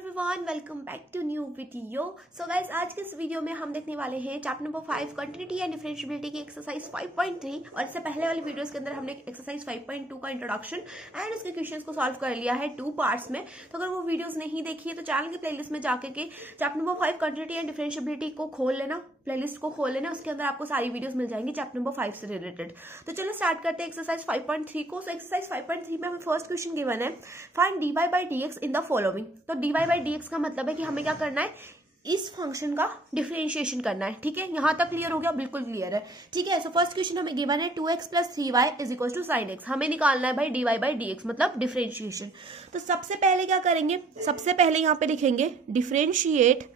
Everyone, welcome back to new video. So guys, आज के इस वीडियो में हम देखने वाले हैं chapter number 5 continuity and differentiability की एक्सरसाइज 5.3। और इससे पहले वाली वीडियोस के अंदर हमने एक्सरसाइज 5.2 का इंट्रोडक्शन एंड उसके क्वेश्चंस को सॉल्व कर लिया है 2 पार्ट्स में। तो अगर वो वीडियोस नहीं देखी है तो चैनल की प्लेलिस्ट में जाके के chapter number 5 continuity and differentiability को खोल लेना, प्लेलिस्ट को खोल लेना। उसके अंदर आपको सारी वीडियोस मिल जाएंगी चैप्टर नंबर 5 से रिलेटेड। तो चलो स्टार्ट करते हैं एक्सरसाइज 5.3 को। सो एक्सरसाइज 5.3 में हमें फर्स्ट क्वेश्चन गिवन है, find dy by dx in the following. तो dy by dx का मतलब है कि हमें क्या करना है, इस फंक्शन का डिफरेंशिएशन करना है। ठीक है, यहां तक क्लियर हो गया? बिल्कुल क्लियर है। ठीक है, सो फर्स्ट क्वेश्चन हमें गिवन है 2x + 3y = sin x। हमें निकालना है भाई dy by dx मतलब डिफरेंशिएशन। तो सबसे पहले क्या करेंगे, सबसे पहले यहां पे लिखेंगे differentiate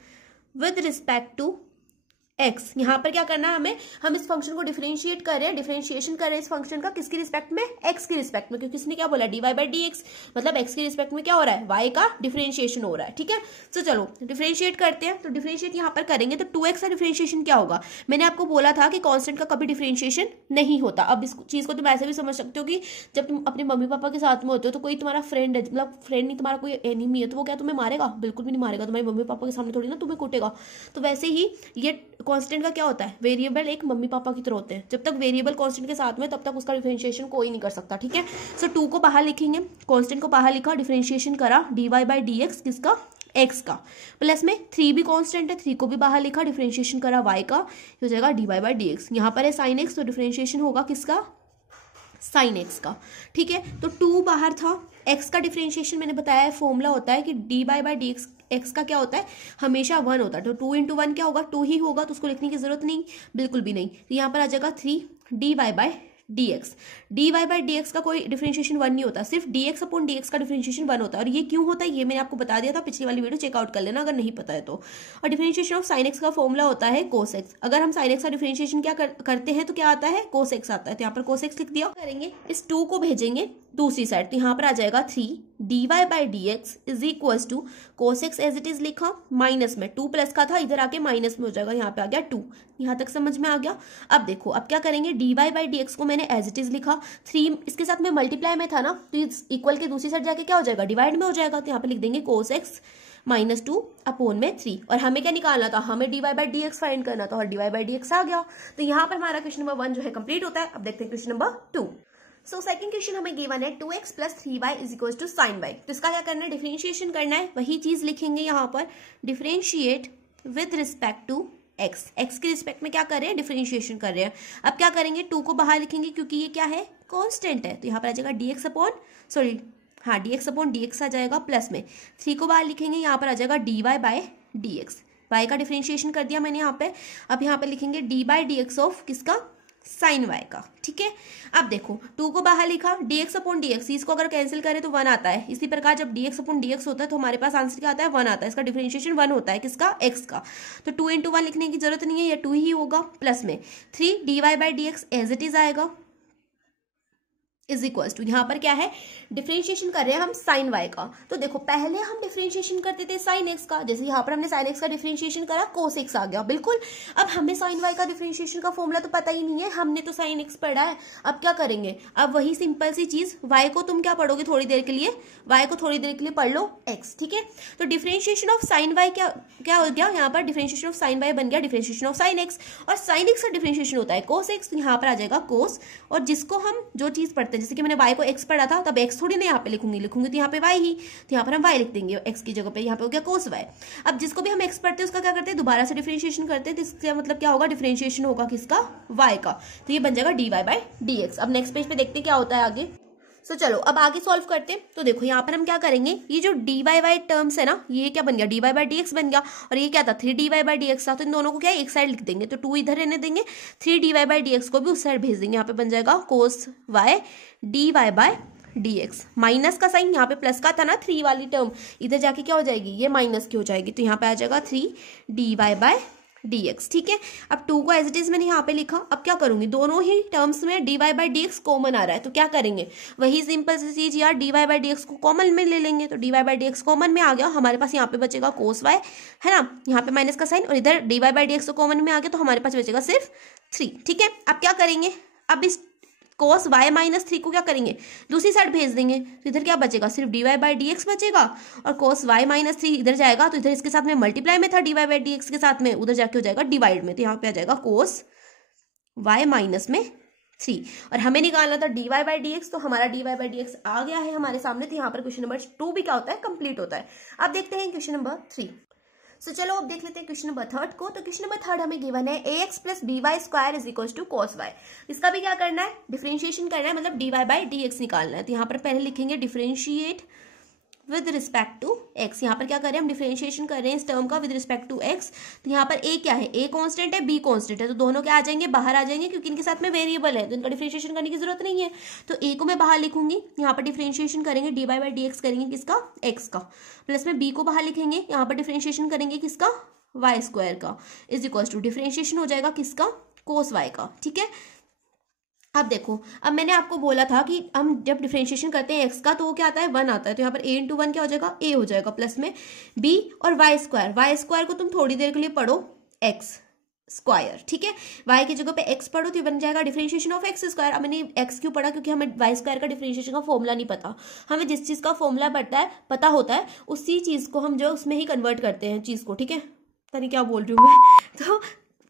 with respect to x। यहां पर क्या करना है हमें, हम इस फंक्शन को डिफरेंशिएट कर रहे हैं, डिफरेंशिएशन कर रहे हैं इस फंक्शन का किसकी रिस्पेक्ट में, x की रिस्पेक्ट में। क्योंकि किसने क्या बोला, dy by dx मतलब x की रिस्पेक्ट में क्या हो रहा है, y का डिफरेंशिएशन हो रहा है। ठीक है, तो चलो डिफरेंशिएट करते हैं। तो डिफरेंशिएट यहां पर करेंगे तो 2x का डिफरेंशिएशन क्या होगा, मैंने आपको बोला था कि कांस्टेंट का कभी डिफरेंशिएशन नहीं होता। अब इस चीज को तुम ऐसे भी समझ सकते हो कि जब तुम अपने मम्मी पापा के साथ में होते हो तो कोई तुम्हारा फ्रेंड है, मतलब फ्रेंड नहीं, तुम्हारा कोई एनिमी है, तो वो क्या तुम्हें मारेगा? बिल्कुल भी नहीं मारेगा। तुम्हारे मम्मी पापा के सामने थोड़ी ना तुम्हें कूटेगा। तो वैसे ही ये कांस्टेंट का क्या होता है, वेरिएबल एक मम्मी पापा की तरह होते हैं। जब तक वेरिएबल कांस्टेंट के साथ में तब तक उसका डिफरेंशिएशन कोई नहीं कर सकता। ठीक है, सो 2 को बाहर लिखेंगे, कांस्टेंट को बाहर लिखा, डिफरेंशिएशन करा dy by dx किसका, x का। प्लस में 3 भी कांस्टेंट है, 3 को भी बाहर लिखा, डिफरेंशिएशन करा y का, हो जाएगा dy by dx। यहां पर है sin x तो डिफरेंशिएशन होगा किसका, sin x का। ठीक है, तो 2 बाहर था, x का डिफरेंशिएशन मैंने बताया है फॉर्मूला होता है कि dy by dx x का क्या होता है, हमेशा 1 होता है। तो 2 × 1 क्या होगा, 2 ही होगा, तो उसको लिखने की जरूरत नहीं, बिल्कुल भी नहीं। तो यहाँ पर आ जाएगा 3 dy by dx। dy by dx का कोई डिफरेंशिएशन 1 नहीं होता, सिर्फ dx/dx का डिफरेंशिएशन 1 होता है। और ये क्यों होता है ये मैंने आपको बता दिया था, पिछली वाली वीडियो चेकआउट कर लेना अगर नहीं पता है तो। और डिफरेंशिएशन ऑफ sin x का फॉर्मूला होता है cos x। अगर हम sin x का डिफरेंशिएशन क्या करते हैं तो क्या आता है, cos x आता है। तो यहाँ पर cos x लिख दिया। करेंगे इस 2 को भेजेंगे दूसरी साइड, तो यहाँ पर आ जाएगा 3 dy by dx = cos x as it is लिखा, माइनस में 2 प्लस का था, इधर आके माइनस में हो जाएगा, यहाँ पे आ गया 2। यहाँ तक समझ में आ गया? अब देखो अब क्या करेंगे, dy by dx को मैंने एज इट इज लिखा, 3 इसके साथ में मल्टीप्लाई में था ना, तो इक्वल के दूसरी साइड जाके क्या हो जाएगा, डिवाइड में हो जाएगा। तो यहाँ पे लिख देंगे cos x -2/3। और हमें क्या निकालना था, हमें dy by dx फाइंड करना था, और dy by dx आ गया। तो यहाँ पर हमारा क्वेश्चन नंबर 1 जो है कंप्लीट होता है। अब देखते हैं question number 2। So second question हमें गिवन है 2x + 3y = sin y। तो इसका क्या करना है, डिफरेंशिएशन करना है। वही चीज लिखेंगे यहाँ पर, differentiate with respect to x। x की रिस्पेक्ट में क्या कर रहे हैं, डिफरेंशिएशन कर रहे हैं। अब क्या करेंगे, 2 को बाहर लिखेंगे क्योंकि ये क्या है, कांस्टेंट है। तो यहाँ पर आ जाएगा dx आ जाएगा, प्लस में 3 को बाहर लिखेंगे, यहाँ पर आ जाएगा dy by dx। y का डिफरेंशिएशन कर दिया मैंने यहाँ पे। अब यहाँ पे लिखेंगे dy by dx ऑफ किसका, sin y का। ठीक है, अब देखो 2 को बाहर लिखा, dx/dx, इसको अगर कैंसिल करें तो 1 आता है। इसी प्रकार जब dx/dx होता है तो हमारे पास आंसर क्या आता है, 1 आता है। इसका डिफरेंशिएशन 1 होता है किसका, x का। तो 2 × 1 लिखने की जरूरत नहीं है, ये 2 ही होगा। प्लस में 3 dy by dx as it is आएगा, = यहाँ पर क्या है, डिफरेंशिएशन कर रहे हैं हम sin y का। तो देखो पहले हम डिफरेंशिएशन करते थे sin x का, जैसे यहाँ पर हमने sin x का डिफरेंशिएशन करा, cos x आ गया। बिल्कुल, अब हमें sin y का डिफरेंशिएशन का फॉर्मूला तो पता ही नहीं है, हमने तो sin x पढ़ा है। अब क्या करेंगे, अब वही सिंपल सी चीज, y को तुम क्या पढ़ोगे थोड़ी देर के लिए, y को थोड़ी देर के लिए पढ़ लो x। ठीक है, तो डिफरेंशिएशन ऑफ sin y क्या हो गया, यहाँ पर डिफरेंशिएशन ऑफ sin y बन गया डिफरेंशिएशन ऑफ sin x। और sin x का डिफरेंशिएशन होता है cos x, तो यहाँ पर आ जाएगा cos। और जिसको हम जो चीज पढ़ते, जैसे कि मैंने y को x पढ़ा था, तब x थोड़ी ना यहाँ पे लिखूंगी तो यहाँ पे y ही, तो यहाँ पर हम y लिख देंगे x की जगह पे, यहाँ पे हो गया cos y। अब जिसको भी हम x पढ़ते हैं उसका क्या करते हैं, दोबारा से डिफरेंशिएशन करते हैं। तो इसका मतलब क्या होगा, डिफरेंशिएशन होगा किसका, y का। तो ये बन जाएगा dy by dx। अब नेक्स्ट पेज पे देखते हैं क्या होता है आगे। सो चलो अब आगे सॉल्व करते हैं। तो देखो यहाँ पर हम क्या करेंगे, ये जो dy by टर्म्स है ना, ये क्या बन गया, dy by dx बन गया। और ये क्या था, 3 dy by dx था। तो इन दोनों को क्या एक साइड लिख देंगे, तो 2 इधर रहने देंगे, 3 dy by dx को भी उस साइड भेज देंगे। यहाँ पे बन जाएगा cos y dy by dx। Minus का साइन, यहाँ पे प्लस का था ना 3 वाली टर्म, इधर जाके क्या हो जाएगी, ये माइनस की हो जाएगी। तो यहाँ पे आ जाएगा 3 dy by dx। ठीक है, अब 2 को एज इट इज मैंने यहाँ पे लिखा। अब क्या करूंगी, दोनों ही टर्म्स में dy by dx कॉमन आ रहा है, तो क्या करेंगे, वही सिंपल सी चीज यार, dy by dx को कॉमन में ले लेंगे। तो dy by dx कॉमन में आ गया, हमारे पास यहाँ पे बचेगा cos y, है ना, यहाँ पे माइनस का साइन, और इधर dy by dx तो कॉमन में आ गया, तो हमारे पास बचेगा सिर्फ 3। ठीक है, अब क्या करेंगे, अब इस cos y माइनस 3 को क्या करेंगे, दूसरी साइड भेज देंगे, तो इधर क्या बचेगा, सिर्फ dy बाई डी एक्स बचेगा, और cos y माइनस 3 इधर जाएगा तो इधर इसके साथ में मल्टीप्लाई में था dy बाई डी एक्स के साथ में, उधर जाके हो जाएगा डिवाइड में, तो यहाँ पे आ जाएगा cos y माइनस में 3। और हमें निकालना था dy बाई डी एक्स, तो हमारा dy बाई डी एक्स आ गया है हमारे सामने। तो यहाँ पर क्वेश्चन नंबर 2 भी क्या होता है, कंप्लीट होता है। अब देखते हैं क्वेश्चन नंबर 3। सो चलो अब देख लेते हैं क्वेश्चन नंबर 3 को। तो क्वेश्चन नंबर 3 हमें गिवन है ax plus b y square is equal to cos y. इसका भी क्या करना है, डिफरेंशिएशन करना है, मतलब dy बाई डी एक्स निकालना है। तो यहाँ पर पहले लिखेंगे differentiate with respect to x। यहाँ पर क्या कर रहे हैं, हम डिफरेंशिएशन कर रहे हैं इस टर्म का विद रिस्पेक्ट टू x। तो यहाँ पर a क्या है, a कांस्टेंट है, b कांस्टेंट है, तो दोनों क्या आ जाएंगे, बाहर आ जाएंगे, क्योंकि इनके साथ में वेरिएबल है तो इनका डिफरेंशिएशन करने की जरूरत नहीं है। तो a को मैं बाहर लिखूंगी, यहाँ पर डिफरेंशिएशन करेंगे dy बाई डी एक्स करेंगे किसका, x का, प्लस में b को बाहर लिखेंगे, यहाँ पर डिफरेंशिएशन करेंगे किसका, y स्क्वायर का, इज इक्वल टू डिफरेंशिएशन हो जाएगा किसका, कोस y का। ठीक है, अब देखो, अब मैंने आपको बोला था कि हम जब डिफरेंशिएशन करते हैं x का तो वो क्या आता है, 1 आता है, तो यहाँ पर a इंटू 1 क्या हो जाएगा, a हो जाएगा, प्लस में b और y स्क्वायर को तुम थोड़ी देर के लिए पढ़ो x स्क्वायर। ठीक है, y की जगह पे x पढ़ो तो ये बन जाएगा डिफरेंशिएशन ऑफ x स्क्वायर। अब मैंने x क्यों पढ़ा, क्योंकि हमें y स्क्वायर का डिफरेंशिएशन का फॉर्मूला नहीं पता। हमें जिस चीज का फॉर्मूला पता होता है उसी चीज को हम जो उसमें ही कन्वर्ट करते हैं चीज को। ठीक है, पता नहीं क्या बोल रही हूँ मैं। तो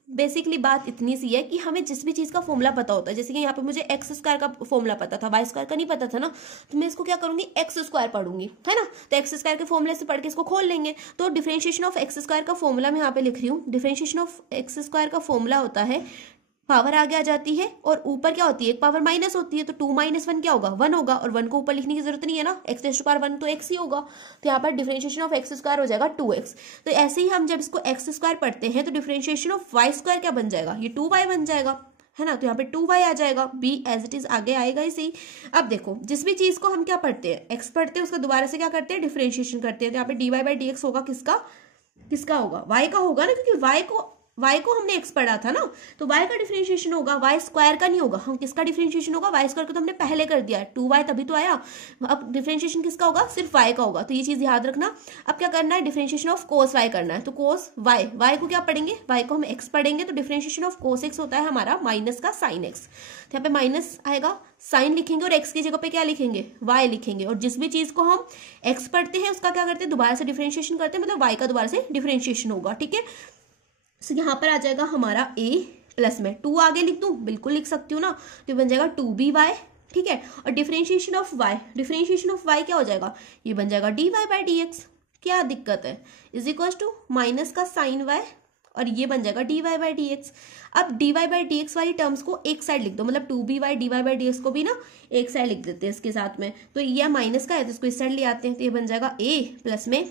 बेसिकली बात इतनी सी है कि हमें जिस भी चीज़ का फॉर्मूला पता होता है, जैसे कि यहाँ पे मुझे एक्स स्क्वायर का फॉर्मूला पता था, वाई स्क्वायर का नहीं पता था ना, तो मैं इसको क्या करूंगी, एक्स स्क्वायर पढ़ूंगी, है ना। तो एक्स स्क्वायर के फॉर्मूले से पढ़ के इसको खोल लेंगे। तो डिफरेंशिएशन ऑफ एक्स स्क्वायर का फॉर्मूला मैं यहाँ पे लिख रही हूँ। डिफरेंशिएशन ऑफ एक्स स्क्वायर का फॉर्मूला होता है, पावर आगे आ जाती है और ऊपर क्या होती है, एक पावर माइनस होती है, तो 2 माइनस 1 क्या होगा, 1 होगा, और 1 को ऊपर लिखने की जरूरत नहीं है ना, एक्स टेस्ट पावर 1 तो x ही होगा। तो यहाँ पर डिफरेंशिएशन ऑफ एक्स स्क्वायर हो जाएगा 2x। तो ऐसे ही हम जब इसको एक्स स्क्वायर पढ़ते हैं तो डिफरेंशिएशन ऑफ वाई स्क्वायर क्या बन जाएगा, ये 2y बन जाएगा, है ना। तो यहाँ पे 2y आ जाएगा, b एज इट इज आगे आएगा ही सही। अब देखो, जिस भी चीज को हम क्या पढ़ते हैं, x पढ़ते हैं, उसका दोबारा से क्या करते हैं, डिफरेंशिएशन करते हैं। तो यहाँ पे dy बाई डी एक्स होगा किसका, किसका होगा, y का होगा ना, क्योंकि y को हमने x पढ़ा था ना, तो y का डिफरेंशिएशन होगा, y स्क्वायर का नहीं होगा। हम किसका डिफरेंशिएशन होगा, y स्क्वायर को तो हमने पहले कर दिया है, 2y तभी तो आया। अब डिफरेंशिएशन किसका होगा, सिर्फ y का होगा, तो ये चीज याद रखना। अब क्या करना है, डिफरेंशिएशन ऑफ कोस y करना है। तो कोस y को क्या पढ़ेंगे, y को हम x पढ़ेंगे, तो डिफरेंशिएशन ऑफ कोस x होता है हमारा माइनस का साइन x। तो यहाँ पे माइनस आएगा, साइन लिखेंगे और x की जगह पे क्या लिखेंगे, y लिखेंगे। और जिस भी चीज को हम x पढ़ते हैं उसका क्या करते हैं, दोबारा से डिफरेंशिएशन करते हैं, मतलब y का दोबारा से डिफरेंशिएशन होगा। ठीक है, तो यहाँ पर आ जाएगा हमारा a, प्लस में 2 आगे लिख दूं, बिल्कुल लिख सकती हूँ ना, तो बन जाएगा 2by। ठीक है, और डिफरेंशिएशन ऑफ y क्या हो जाएगा, ये बन जाएगा dy बाई डी एक्स। क्या दिक्कत है, इज इक्वल टू माइनस का साइन y, और ये बन जाएगा dy बाई डी एक्स। अब dy बाई डी एक्स वाली टर्म्स को एक साइड लिख दो, मतलब 2by dy by D x को भी ना एक साइड लिख देते हैं इसके साथ में। तो ये माइनस का है तो इसको इस साइड ले आते हैं, तो ये बन जाएगा a प्लस में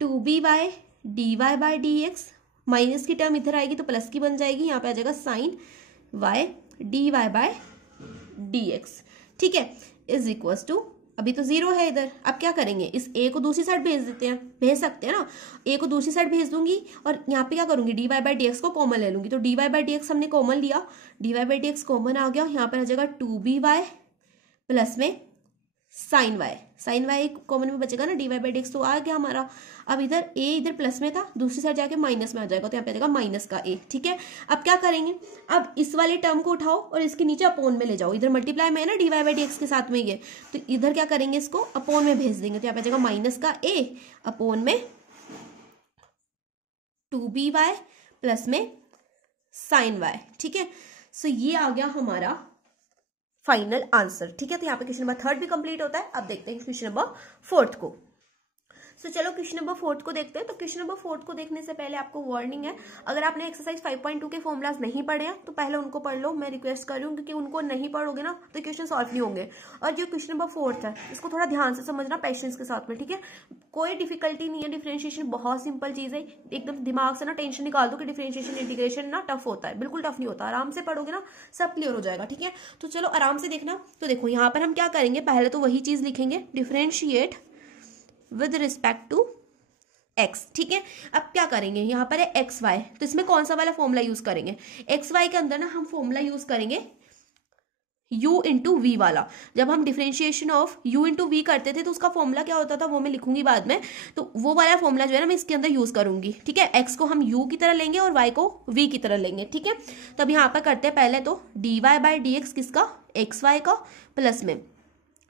2b by dy by D x, minus की टर्म इधर आएगी तो प्लस की बन जाएगी, यहाँ पे आ जाएगा sine y dy by d x. ठीक है, इज इक्वल टू, अभी तो 0 है इधर, अब क्या करेंगे, इस a को दूसरी साइड भेज देते हैं, भेज सकते हैं ना, a को दूसरी साइड भेज दूंगी और यहाँ पे क्या करूंगी, dy बाई डी एक्स को कॉमन ले लूंगी। तो dy बाई डी एक्स हमने कॉमन लिया, dy by D x common आ गया, यहाँ पर आ जाएगा 2by प्लस में साइन y कॉमन में बचेगा ना, dy बाई डी एक्स तो आ गया हमारा। अब इधर a इधर प्लस में था, दूसरी साइड जाके माइनस में आ जाएगा, तो यहाँ पे आ जाएगा माइनस का a। ठीक है, अब क्या करेंगे, अब इस वाले टर्म को उठाओ और इसके नीचे अपोन में ले जाओ, इधर मल्टीप्लाई में है ना dy बाई डी एक्स के साथ में ये, तो इधर क्या करेंगे, इसको अपोन में भेज देंगे, तो यहाँ पे आ जाएगा माइनस का a अपोन में 2by प्लस में साइन y। ठीक है, सो ये आ गया हमारा फाइनल आंसर। ठीक है, तो यहाँ पे क्वेश्चन नंबर 3 भी कंप्लीट होता है। अब देखते हैं क्वेश्चन नंबर 4 को। सो चलो क्वेश्चन नंबर 4 को देखते हैं। तो क्वेश्चन नंबर 4 को देखने से पहले आपको वार्निंग है, अगर आपने एक्सरसाइज 5.2 के फॉर्मुलाज नहीं पढ़े हैं तो पहले उनको पढ़ लो, मैं रिक्वेस्ट कर रही हूँ, क्योंकि उनको नहीं पढ़ोगे ना तो क्वेश्चन सॉल्व नहीं होंगे। और जो क्वेश्चन नंबर 4 है इसको थोड़ा ध्यान से समझना, पेशेंस के साथ में। ठीक है, कोई डिफिकल्टी नहीं है, डिफरेंशिएशन बहुत सिंपल चीज है, एकदम दिमाग से ना टेंशन निकाल दो कि डिफरेंशिएशन इंटीग्रेशन ना टफ होता है, बिल्कुल टफ नहीं होता, आराम से पढ़ोगे ना सब क्लियर हो जाएगा। ठीक है, तो चलो आराम से देखना। तो देखो यहाँ पर हम क्या करेंगे, पहले तो वही चीज लिखेंगे, differentiate with respect to x। ठीक है, अब क्या करेंगे, यहाँ पर है एक्स वाई, तो इसमें कौन सा वाला फॉर्मूला यूज करेंगे, एक्स वाई के अंदर ना हम फॉर्मूला यूज करेंगे u इंटू वी वाला। जब हम differentiation of u into v करते थे तो उसका फॉर्मूला क्या होता था वो मैं लिखूंगी बाद में, तो वो वाला फॉर्मूला जो है ना मैं इसके अंदर यूज करूंगी, ठीक है। x को हम u की तरह लेंगे और y को v की तरह लेंगे, ठीक है। तो अब यहाँ पर करते हैं पहले तो dy बाई डी एक्स किसका, एक्स वाई का, प्लस में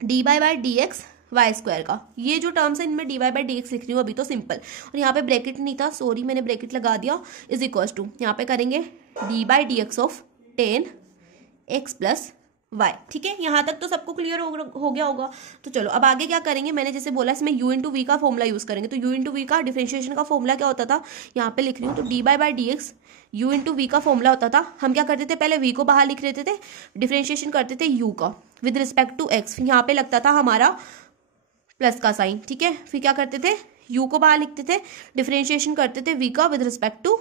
dy by D x y square का। ये जो टर्म्स है इनमें dy बाई डी एक्स लिख रही हूँ अभी तो सिंपल, और यहाँ पे ब्रैकेट नहीं था, सॉरी मैंने ब्रैकेट लगा दिया, इज इक्वल टू यहाँ पे करेंगे D by D x of 10x plus y, ठीक है। यहाँ तक तो सबको क्लियर हो गया होगा। तो चलो अब आगे क्या करेंगे, मैंने जैसे बोला इसमें u इंटू वी का फॉर्मूला यूज करेंगे। तो u इंटू वी का डिफरेंशिएशन का फॉर्मूला क्या होता था, यहाँ पे लिख रही हूँ, तो d by D x u into v का फॉर्मूला होता था, हम क्या करते थे पहले v को बाहर लिख लेते थे, डिफरेंशिएशन करते थे u का विद रिस्पेक्ट टू x, यहाँ पे लगता था हमारा प्लस का साइन, ठीक है। फिर क्या करते थे, u को बाहर लिखते थे, डिफरेंशिएशन करते थे v का विद रिस्पेक्ट टू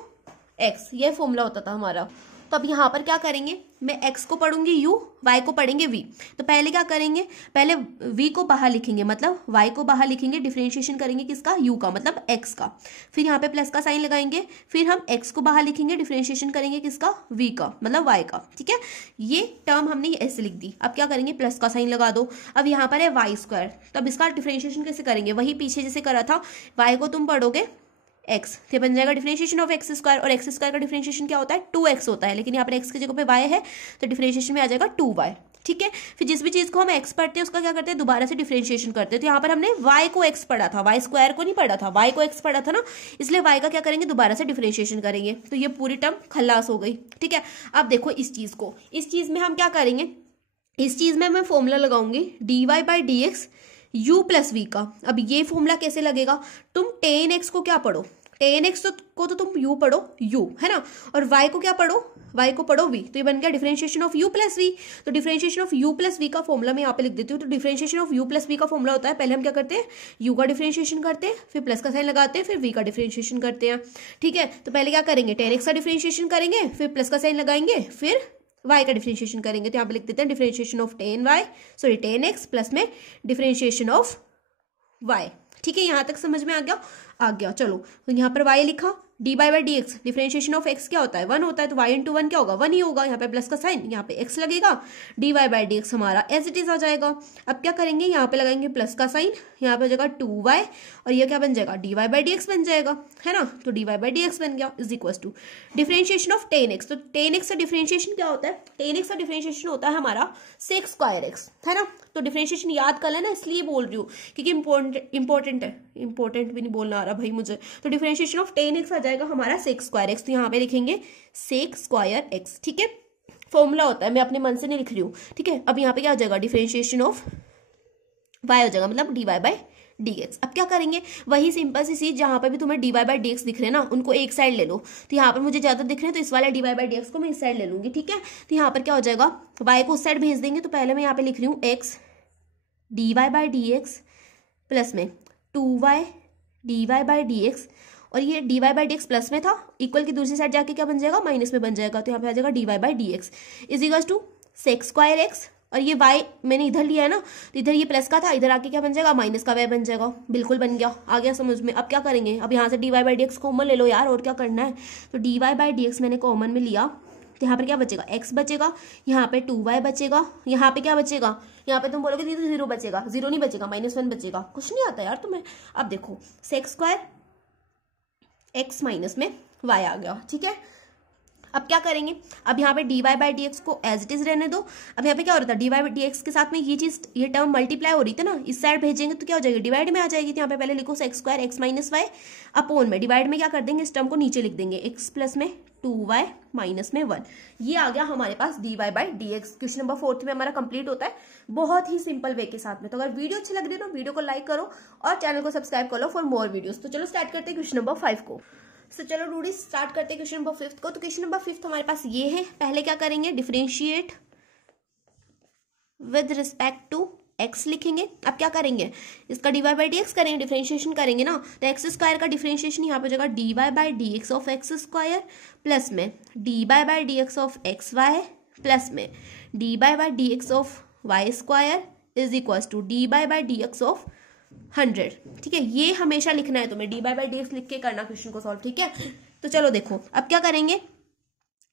x, ये फॉर्मूला होता था हमारा। तो अब यहाँ पर क्या करेंगे, मैं x को पढ़ूंगी u, y को पढ़ेंगे v। तो पहले क्या करेंगे, पहले v को बाहर लिखेंगे मतलब y को बाहर लिखेंगे, डिफरेंशिएशन करेंगे किसका, u का मतलब x का, फिर यहाँ पे प्लस का साइन लगाएंगे, फिर हम x को बाहर लिखेंगे, डिफरेंशिएशन करेंगे किसका, v का मतलब y का, ठीक है। ये टर्म हमने ऐसे लिख दी। अब क्या करेंगे, प्लस का साइन लगा दो। अब यहाँ पर है वाई स्क्वायर, तो अब इसका डिफरेंशिएशन कैसे करेंगे, वही पीछे जैसे करा था, y को तुम पढ़ोगे x, ये बन जाएगा डिफरेंशिएशन ऑफ एक्स स्क्वायर, और एक्स स्क्वायर का डिफरेंशिएशन क्या होता है 2x होता है, लेकिन यहाँ पर x की जगह पे y है तो डिफरेंशिएशन में आ जाएगा 2y, ठीक है। फिर जिस भी चीज को हम x पढ़ते हैं उसका क्या करते हैं, दोबारा से डिफरेंशिएशन करते हैं। तो यहाँ पर हमने y को x पढ़ा था, y स्क्वायर को नहीं पढ़ा था, y को x पढ़ा था ना, इसलिए y का क्या करेंगे, दोबारा से डिफरेंशिएशन करेंगे। तो ये पूरी टर्म खल्लास हो गई, ठीक है। अब देखो इस चीज को, इस चीज में हम क्या करेंगे, इस चीज में मैं फॉर्मूला लगाऊंगी dy by D x u plus v का। अब ये फॉर्मूला कैसे लगेगा, तुम tan x को क्या पढ़ो, tan x को तो तुम u पढ़ो u, है ना, और y को क्या पढ़ो, y को पढ़ो v, तो ये बन गया differentiation of u plus v। तो differentiation of u plus v का फॉर्मूला मैं यहाँ पे लिख देती हूँ। तो differentiation of u plus v का फॉर्मूला होता है, पहले हम क्या करते हैं, u का डिफरेंशिएशन करते हैं, फिर प्लस का साइन लगाते हैं, फिर v का डिफरेंशिएशन करते हैं, ठीक है। तो पहले क्या करेंगे, tan x का डिफरेंशिएशन करेंगे, फिर प्लस का साइन लगाएंगे, फिर y का डिफरेंशिएशन करेंगे। तो यहाँ पे लिख देते हैं differentiation of tan x plus में डिफरेंशिएशन ऑफ y, ठीक है। यहाँ तक समझ में आ गया। चलो तो यहाँ पर y लिखा, D by D x, differentiation of x क्या होता है 1 होता है, तो y इंटू 1 क्या होगा 1 ही होगा, यहाँ पे प्लस का साइन, यहाँ पे x लगेगा, d Y by D x हमारा एज इट इज आ जाएगा। अब क्या करेंगे, यहाँ पे लगाएंगे प्लस का साइन, यहाँ पे हो जाएगा 2y, और ये क्या बन जाएगा D Y by D x बन जाएगा, है ना। तो d Y by D x बन गया is equal to differentiation of tan x। तो tan x का डिफरेंशिएशन क्या होता है, tan x का डिफरेंशिएशन होता है हमारा सेक स्क्वायर x, है ना। तो डिफरेंशिएशन याद कर लेना, इसलिए बोल रही हूँ क्योंकि इंपॉर्टेंट है, इंपॉर्टेंट भी नहीं बोलना आ रहा भाई मुझे। तो डिफरेंशिएशन ऑफ tan x आ जाएगा हमारा सेक स्क्वायर एक्स, तो यहाँ पे लिखेंगे सेक स्क्वायर एक्स, ठीक है। फॉर्मूला होता है, मैं अपने मन से नहीं लिख रही हूँ, ठीक है। अब यहाँ पे क्या हो जाएगा, डिफरेंशिएशन ऑफ y हो जाएगा मतलब d Y by D x. अब क्या करेंगे, वही सिंपल सी चीज, जहां पर भी तुम्हें D Y by D x दिख रहे हैं ना, उनको एक साइड ले लो। तो यहाँ पर मुझे ज्यादा दिख रहे हैं तो इस वाले d Y by D x को मैं इस साइड ले लूंगी, ठीक है। तो यहाँ पर क्या हो जाएगा, y को उस साइड भेज देंगे। तो पहले मैं यहाँ पे लिख रही हूँ x d Y by D x plus में 2y d Y by D x, और ये d Y by D x plus में था, इक्वल की दूसरी साइड जाके क्या बन जाएगा, माइनस में बन जाएगा। तो यहाँ पे आ जाएगा D Y by D x is equal to sec square x, और ये y मैंने इधर लिया है ना, तो इधर ये प्लस का था, इधर आके क्या बन जाएगा, माइनस का y बन जाएगा। बिल्कुल बन गया, आ गया समझ में। अब क्या करेंगे, अब यहाँ से d Y by D x common ले लो यार, और क्या करना है। तो d Y by D x मैंने कॉमन में लिया, तो यहाँ पर क्या बचेगा, x बचेगा, यहाँ पे 2y बचेगा, यहाँ पे क्या बचेगा, यहाँ पे तुम बोलोगे नहीं तो 0 बचेगा, 0 नहीं बचेगा, -1 बचेगा। कुछ नहीं आता यार तुम्हें। अब देखो सेक स्क्वायर x माइनस में y आ गया, ठीक है। अब क्या करेंगे, अब यहाँ पे d Y by D x को एज इट इज रहने दो। अब यहाँ पे क्या हो रहा था, d Y by D x के साथ में ये चीज, ये टर्म मल्टीप्लाई हो रही थी ना, इस साइड भेजेंगे तो क्या हो जाएगी, डिवाइड में आ जाएगी। तो यहाँ पे पहले लिखो sec square x minus y upon में, डिवाइड में क्या कर देंगे, इस टर्म को नीचे लिख देंगे, एक्स प्लस में 2y माइनस में 1। ये आ गया हमारे पास D Y by D X. Question number 4 में हमारा कंप्लीट होता है बहुत ही सिंपल वे के साथ में। तो अगर वीडियो अच्छी लग रही है तो वीडियो को लाइक करो और चैनल को सब्सक्राइब करो फॉर मोर वीडियोस। तो चलो स्टार्ट करते हैं क्वेश्चन नंबर 5 को। तो चलो रूडी स्टार्ट करते हैं क्वेश्चन नंबर 5 को। तो क्वेश्चन नंबर 5 हमारे पास ये है। पहले क्या करेंगे, differentiate with respect to x लिखेंगे। अब क्या करेंगे, इसका d Y by D x करेंगे, डिफरेंशिएशन करेंगे ना। तो एक्स स्क्वायर का डिफरेंशिएशन यहाँ पे हो जाएगा D Y by D x of X square plus में D Y by D x of x Y plus में D Y by D x of Y square is equal to D Y by D x of 100। ठीक है, ये हमेशा लिखना है तुम्हें, D Y by D X लिख के करना क्वेश्चन को सॉल्व। ठीक है, तो चलो देखो अब क्या करेंगे,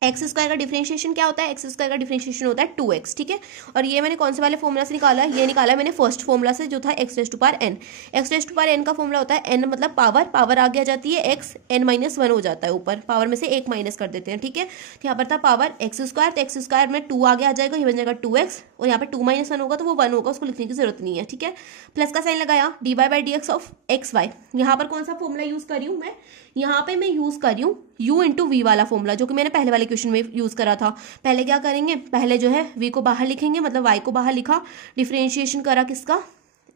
एक्स स्क्वायर का डिफरेंशिएशन क्या होता है, एक्स स्क्वायर का डिफरेंशिएशन होता है 2x, ठीक है। और ये मैंने कौन से वाले फॉर्मूला से निकाला है, ये निकाला है मैंने फर्स्ट फॉर्मूला से, जो था x raise to power n. X raise to power n का फॉर्मूला होता है एन मतलब पावर, पावर आगे आ जाती है एक्स, एन माइनस वन हो जाता है ऊपर, पावर में से एक माइनस कर देते हैं, ठीक है। तो यहाँ पर था पावर एक्स स्क्वायर, तो एक्स स्क्वायर में 2 आगे आ जाएगा, ये बन जाएगा 2x, और यहाँ पर 2 माइनस वन होगा तो वो 1 होगा, उसको लिखने की जरूरत नहीं है, ठीक है। प्लस का साइन लगाया, d Y by D x of x y. यहाँ पर कौन सा फॉर्मूला यूज कर रही हूँ मैं, यहाँ पे मैं यूज कर रही हूँ u इंटू वी वाला फॉर्मूला, जो कि मैंने पहले वाले क्वेश्चन में यूज करा था। पहले क्या करेंगे, पहले जो है v को बाहर लिखेंगे, मतलब y को बाहर लिखा, डिफरेंशिएशन करा किसका,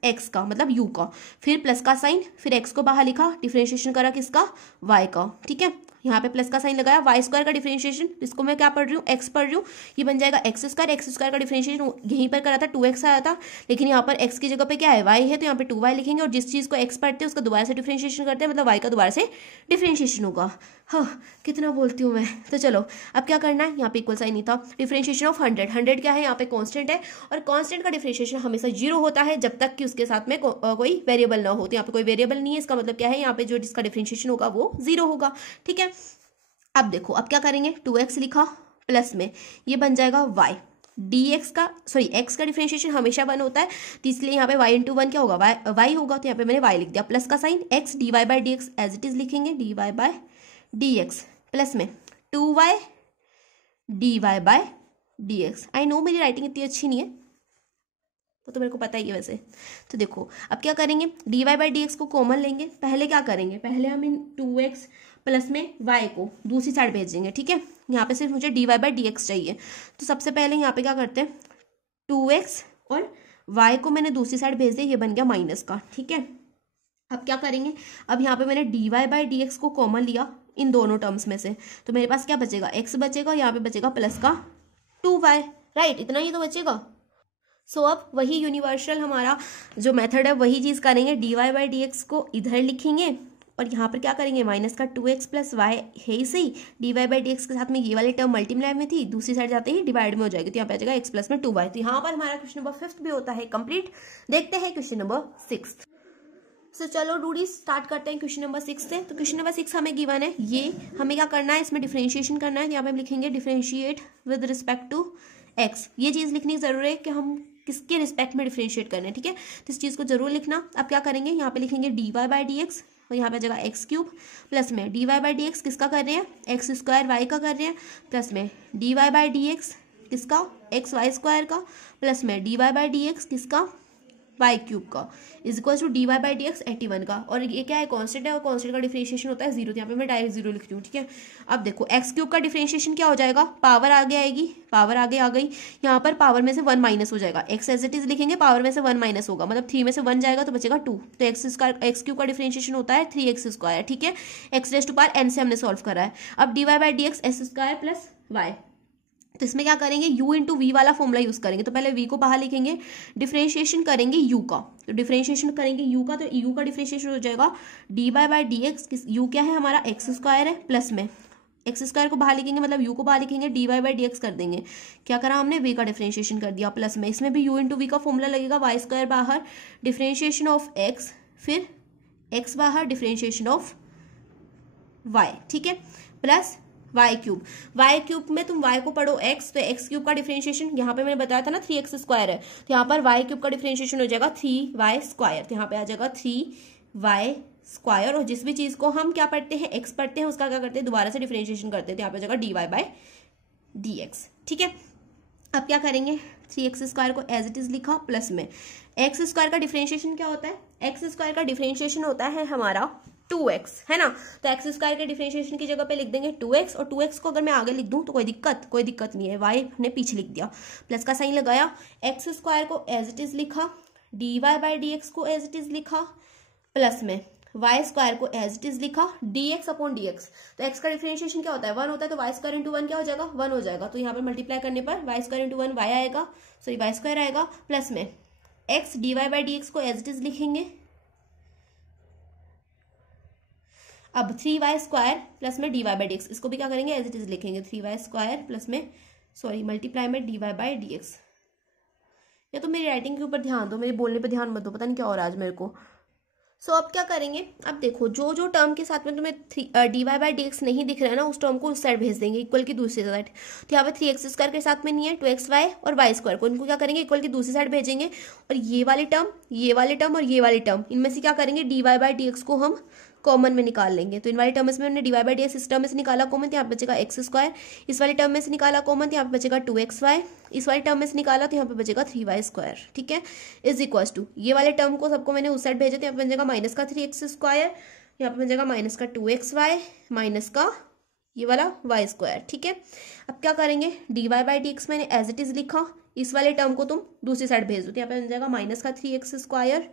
x का मतलब u का, फिर प्लस का साइन, फिर x को बाहर लिखा, डिफरेंशिएशन करा किसका, y का, ठीक है। यहाँ पे प्लस का साइन लगाया, वाई स्क्वायर का डिफरेंशिएशन, इसको मैं क्या पढ़ रही हूँ, एक्स पढ़ रही हूँ, ये बन जाएगा एक्स स्क्वायर का डिफरेंशिएशन यहीं पर करा था 2x आया था, लेकिन यहाँ पर x की जगह पे क्या है, y है, तो यहाँ पे 2y लिखेंगे, और जिस चीज को x पढ़ते हैं उसका दोबारा से डिफरेंशिएशन करते हैं, मतलब y का दोबारा से डिफरेंशिएशन होगा। हाँ, कितना बोलती हूँ मैं। तो चलो अब क्या करना है, यहाँ पे इक्वल साइन नहीं था, डिफरेंशिएशन ऑफ 100 क्या है, यहाँ पे कांस्टेंट है, और कांस्टेंट का डिफरेंशिएशन हमेशा 0 होता है जब तक कि उसके साथ में कोई वेरिएबल ना हो। तो यहाँ पे कोई वेरिएबल नहीं है, इसका मतलब क्या है, यहाँ पे जो जिसका डिफरेंशिएशन होगा वो 0 होगा, ठीक है। अब देखो अब क्या करेंगे, 2x लिखा, प्लस में ये बन जाएगा y, dx का सॉरी x का डिफरेंशिएशन हमेशा 1 होता है, तो इसलिए यहाँ पे y इंटू 1 क्या होगा, y होगा, तो यहाँ पे मैंने y लिख दिया, प्लस का sign, x dy by D x as it is लिखेंगे, dy by D x, plus में 2y dy by D x. I know मेरी राइटिंग इतनी अच्छी नहीं है, वो तो मेरे को पता ही है वैसे। तो देखो अब क्या करेंगे, dy बाई डी एक्स को कॉमन लेंगे, पहले क्या करेंगे, पहले हम इन 2x प्लस में y को दूसरी साइड भेजेंगे, ठीक है। यहाँ पे सिर्फ मुझे dy बाई डी एक्स चाहिए, तो सबसे पहले यहाँ पे क्या करते हैं, 2x और y को मैंने दूसरी साइड भेज दिया, ये बन गया माइनस का, ठीक है। अब क्या करेंगे, अब यहाँ पे मैंने dy बाई डी एक्स को कॉमन लिया इन दोनों टर्म्स में से, तो मेरे पास क्या बचेगा, x बचेगा, यहाँ पे बचेगा प्लस का 2y, राइट, इतना ही तो बचेगा। सो अब वही यूनिवर्सल हमारा जो मेथड है वही चीज करेंगे, dy बाई डी एक्स को इधर लिखेंगे, और यहाँ पर क्या करेंगे, माइनस का 2x प्लस वाई है ही सही, d Y by D x के साथ में ये वाली टर्म मल्टीप्लाई में थी, दूसरी साइड जाते ही डिवाइड में हो जाएगी, तो यहाँ पे आ जाएगा x प्लस में 2y। तो यहाँ पर हमारा क्वेश्चन नंबर 5 भी होता है कंप्लीट। देखते हैं क्वेश्चन नंबर 6। सो चलो डूडी स्टार्ट करते हैं क्वेश्चन नंबर 6 से। तो क्वेश्चन नंबर 6 हमें गिवन है, ये हमें क्या करना है, इसमें डिफरेंशिएशन करना है, यहाँ पे हम लिखेंगे differentiate with respect to x। ये चीज लिखनी जरूरी है कि हम किसके रिस्पेक्ट में डिफरेंशिएट करना है, ठीक है, तो इस चीज को जरूर लिखना। अब क्या करेंगे, यहाँ पे लिखेंगे dy बाई डी एक्स, और यहाँ पे जगह एक्स क्यूब, प्लस में dy बाई डी एक्स किसका कर रहे हैं, एक्स स्क्वायर वाई का कर रहे हैं, प्लस में dy बाई डी एक्स किसका, एक्स वाई स्क्वायर का, प्लस में dy बाई डी एक्स किसका, वाई क्यूब का, is equal to dy by D x 81 का। और ये क्या है, कांस्टेंट है, और कांस्टेंट का डिफरेंशिएशन होता है 0, तो यहाँ पे मैं डायरेक्ट 0 लिख रही हूँ, ठीक है। अब देखो एक्स क्यूब का डिफरेंशिएशन क्या हो जाएगा, पावर आगे आएगी, पावर आगे आ गई, यहाँ पर पावर में से 1 माइनस हो जाएगा, एक्स एज इट इज लिखेंगे, पावर में से 1 माइनस होगा, मतलब 3 में से 1 जाएगा तो बचेगा 2, तो एक्स क्यूब का डिफरेंशिएशन होता है 3x स्क्वायर, ठीक है। X raise to power n से हमने सॉल्व करा है। अब dy by D x s square plus y, तो इसमें क्या करेंगे, u इंटू वी वाला फॉर्मूला यूज करेंगे, तो पहले v को बाहर लिखेंगे, डिफरेंशिएशन करेंगे u का, तो डिफरेंशिएशन करेंगे u का, तो u का डिफरेंशिएशन हो जाएगा dy by D x, u क्या है हमारा एक्स स्क्वायर है, प्लस में एक्स स्क्वायर को बाहर लिखेंगे, मतलब u को बाहर लिखेंगे, dy बाई डी एक्स कर देंगे, क्या करा हमने, v का डिफरेंशिएशन कर दिया, प्लस में इसमें भी u इंटू वी का फॉर्मूला लगेगा, वाई स्क्वायर बाहर, डिफरेंशिएशन ऑफ x, फिर x बाहर, डिफरेंशिएशन ऑफ y, ठीक है, प्लस वाई क्यूब में तुम y को पढ़ो x, तो x क्यूब का डिफरेंशिएशन यहाँ पे मैंने बताया था ना 3x स्क्वायर है, तो यहाँ पर y क्यूब का डिफरेंशिएशन हो जाएगा 3y स्क्वायर, तो यहाँ पे आ जाएगा 3y स्क्वायर, और जिस भी चीज को हम क्या पढ़ते हैं, x पढ़ते हैं, उसका क्या करते हैं, दोबारा से डिफरेंशिएशन करते हैं, तो यहाँ पे आ जाएगा dy बाई डी एक्स, ठीक है। अब क्या करेंगे, 3x स्क्वायर को एज इट इज लिखा, प्लस में एक्स स्क्वायर का डिफरेंशिएशन क्या होता है, एक्स स्क्वायर का डिफरेंशिएशन होता है हमारा 2x, है ना, तो एक्स स्क्वायर के डिफरेंशिएशन की जगह पे लिख देंगे 2x, और 2x को अगर मैं आगे लिख दूं तो कोई दिक्कत नहीं है, y ने पीछे लिख दिया, प्लस का साइन लगाया, एक्स स्क्वायर को एज इट इज लिखा, dy बाई डी एक्स को एज इट इज लिखा, प्लस में वाई स्क्वायर को एज इट इज लिखा, dx अपॉन dx, तो x का डिफरेंशिएशन क्या होता है, 1 होता है, तो वाई स्क्वायर इंटू 1 क्या हो जाएगा, 1 हो जाएगा, तो यहाँ पर मल्टीप्लाई करने पर y square into 1 y square आएगा, प्लस में x dy by D x को एज इट इज लिखेंगे, अब 3y स्क्वायर प्लस में dy बाई डी एक्स, इसको भी क्या करेंगे, एज इट इज लिखेंगे, 3y स्क्वायर प्लस में मल्टीप्लाई में dy बाई डी एक्स। या तो मेरी राइटिंग के ऊपर ध्यान दो, मेरे बोलने पे ध्यान मत दो, पता नहीं क्या हो रहा है आज मेरे को। सो अब क्या करेंगे, अब देखो जो जो टर्म के साथ में तुम्हें dy/dx नहीं दिख रहा है ना, उस टर्म को उस साइड भेज देंगे इक्वल की दूसरी साइड। तो यहाँ पे 3x² के साथ में नहीं है, 2xy और y² को इनको क्या करेंगे, इक्वल की दूसरी साइड भेजेंगे। और ये वाली टर्म, ये वाली टर्म और ये वाली टर्म, इनमें से क्या करेंगे, dy/dx को हम कॉमन में निकाल लेंगे। तो इन वाली टर्म में हमने dy/dx इस टर्म में से निकाला कॉमन, तो यहाँ पे बचेगा x²। इस वाली टर्म में से निकाला कॉमन, तो यहाँ पे बचेगा 2xy। इस वाली टर्म में से निकाला तो यहाँ पे बचेगा 3y²। ठीक है, इज इक्वल टू ये वाले टर्म को सबको मैंने उस साइड भेजे, तो यहाँ पे बचेगा -3x², यहाँ पे बचेगा -2xy माइनस का ये वाला y²। ठीक है, अब क्या करेंगे, dy/dx मैंने एज इट इज लिखा, इस वाले टर्म को तुम दूसरी साइड भेज दो, तो यहाँ पे बन जाएगा -3x²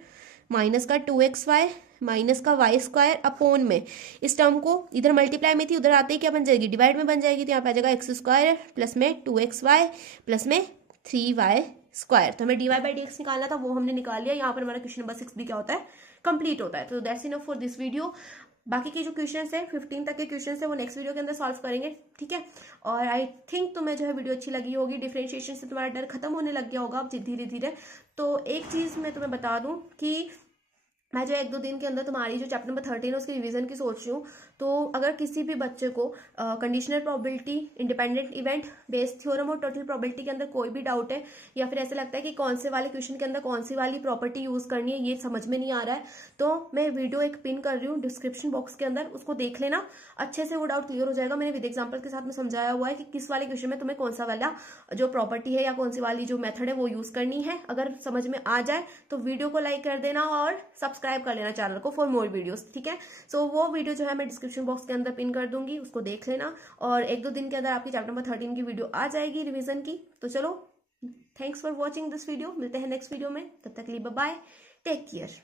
माइनस का 2xy माइनस का y² अपॉन में इस टर्म को इधर मल्टीप्लाई में थी, उधर आते ही क्या बन जाएगी, डिवाइड में बन जाएगी। तो यहाँ पे आ जाएगा x² प्लस में 2xy प्लस में 3y²। तो हमें dy/dx निकालना था, वो हमने निकाल लिया। यहाँ पर हमारा क्वेश्चन नंबर 6 भी क्या होता है, कंप्लीट होता है। तो that's enough for this video. बाकी की जो क्वेश्चन है 15 तक के क्वेश्चन है वो नेक्स्ट वीडियो के अंदर सॉल्व करेंगे। ठीक है, और आई थिंक तुम्हें जो है वीडियो अच्छी लगी होगी, डिफरेंशिएशन से तुम्हारा डर खत्म होने लग गया होगा अब धीरे धीरे। तो एक चीज मैं तुम्हें बता दूं कि मैं जो 1-2 दिन के अंदर तुम्हारी जो चैप्टर नंबर 13 है उसकी रिवीजन की सोच रही हूँ। तो अगर किसी भी बच्चे को conditional probability, independent event, based theorem और टोटल प्रोबेबिलिटी के अंदर कोई भी डाउट है, या फिर ऐसा लगता है कि कौन से वाले क्वेश्चन के अंदर कौन सी वाली प्रॉपर्टी यूज करनी है, ये समझ में नहीं आ रहा है, तो मैं वीडियो एक पिन कर रही हूँ डिस्क्रिप्शन बॉक्स के अंदर, उसको देख लेना, अच्छे से वो डाउट क्लियर हो जाएगा। मैंने विद एग्जाम्पल के साथ में समझाया हुआ है कि किस वाले क्वेश्चन में तुम्हें कौन सा वाला जो प्रॉपर्टी है या कौन सी वाली जो मेथड है वो यूज करनी है। अगर समझ में आ जाए तो वीडियो को लाइक कर देना और सब्सक्राइब कर लेना चैनल को फॉर मोर वीडियोस। ठीक है, सो वो वीडियो जो है मैं डिस्क्रिप्शन बॉक्स के अंदर पिन कर दूंगी, उसको देख लेना। और 1-2 दिन के अंदर आपकी चैप्टर नंबर 13 की वीडियो आ जाएगी रिवीजन की। तो चलो, thanks for watching this video, मिलते हैं नेक्स्ट वीडियो में, तब तक के लिए बाय बाय, टेक केयर।